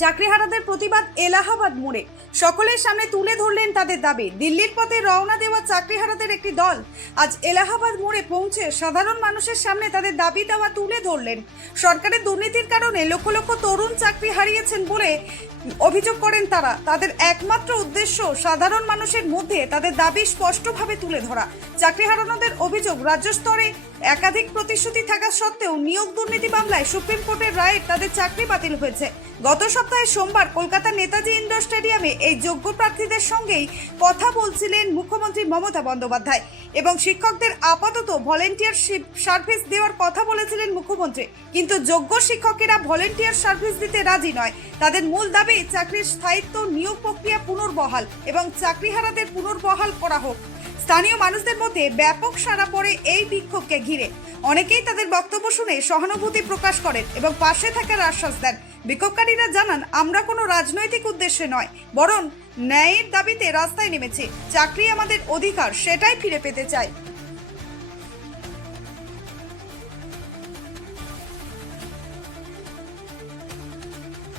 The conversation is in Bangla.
চাকরিহারাদের প্রতিবাদ এলাহাবাদ মোড়ে। সকলের সামনে তুলে ধরলেন তাদের দাবি। দিল্লির পথে রওনা দেওয়া চাকরিহারাদের একটি দল আজ এলাহাবাদ মোড়ে পৌঁছে সাধারণ মানুষের সামনে তাদের দাবি দেওয়া তুলে ধরলেন। সরকারের দুর্নীতির কারণে লক্ষ লক্ষ তরুণ চাকরি হারিয়েছেন বলে অভিযোগ করেন তারা। তাদের একমাত্র উদ্দেশ্য সাধারণ মানুষের মধ্যে তাদের দাবি স্পষ্টভাবে তুলে ধরা। চাকরি হারানোদের অভিযোগ, রাজ্য স্তরে একাধিক প্রতিশ্রুতি থাকা সত্ত্বেও নিয়োগ দুর্নীতি মামলায় সুপ্রিম কোর্টের রায়ে তাদের চাকরি বাতিল হয়েছে। গত সপ্তাহে সোমবার কলকাতার নেতাজি ইন্ডোর স্টেডিয়ামে এই যোগ্য প্রার্থীদের সঙ্গেই কথা বলছিলেন মুখ্যমন্ত্রী মমতা বন্দ্যোপাধ্যায় এবং শিক্ষকদের আপাতত ভলেন্টিয়ারশিপ সার্ভিস দেওয়ার কথা বলেছিলেন মুখ্যমন্ত্রী। কিন্তু যোগ্য শিক্ষকেরা ভলেন্টিয়ার সার্ভিস দিতে রাজি নয়। তাদের মূল দাবি চাকরির স্থায়িত্ব নিয়োগ প্রক্রিয়া পুনর্বহাল এবং চাকরিহারাদের পুনর্বহাল করা হোক। স্থানীয় মানুষদের মধ্যে ব্যাপক সাড়া পড়ে এই বিক্ষোভকে ঘিরে। অনেকেই তাদের বক্তব্য শুনে সহানুভূতি প্রকাশ করেন এবং পাশে থাকার আশ্বাস দেন। বিক্ষোভকারীরা জানান, আমরা কোনো রাজনৈতিক উদ্দেশ্যে নয়, বরং ন্যায়ের দাবিতে রাস্তায় নেমেছি। চাকরি আমাদের অধিকার, সেটাই ফিরে পেতে চাই।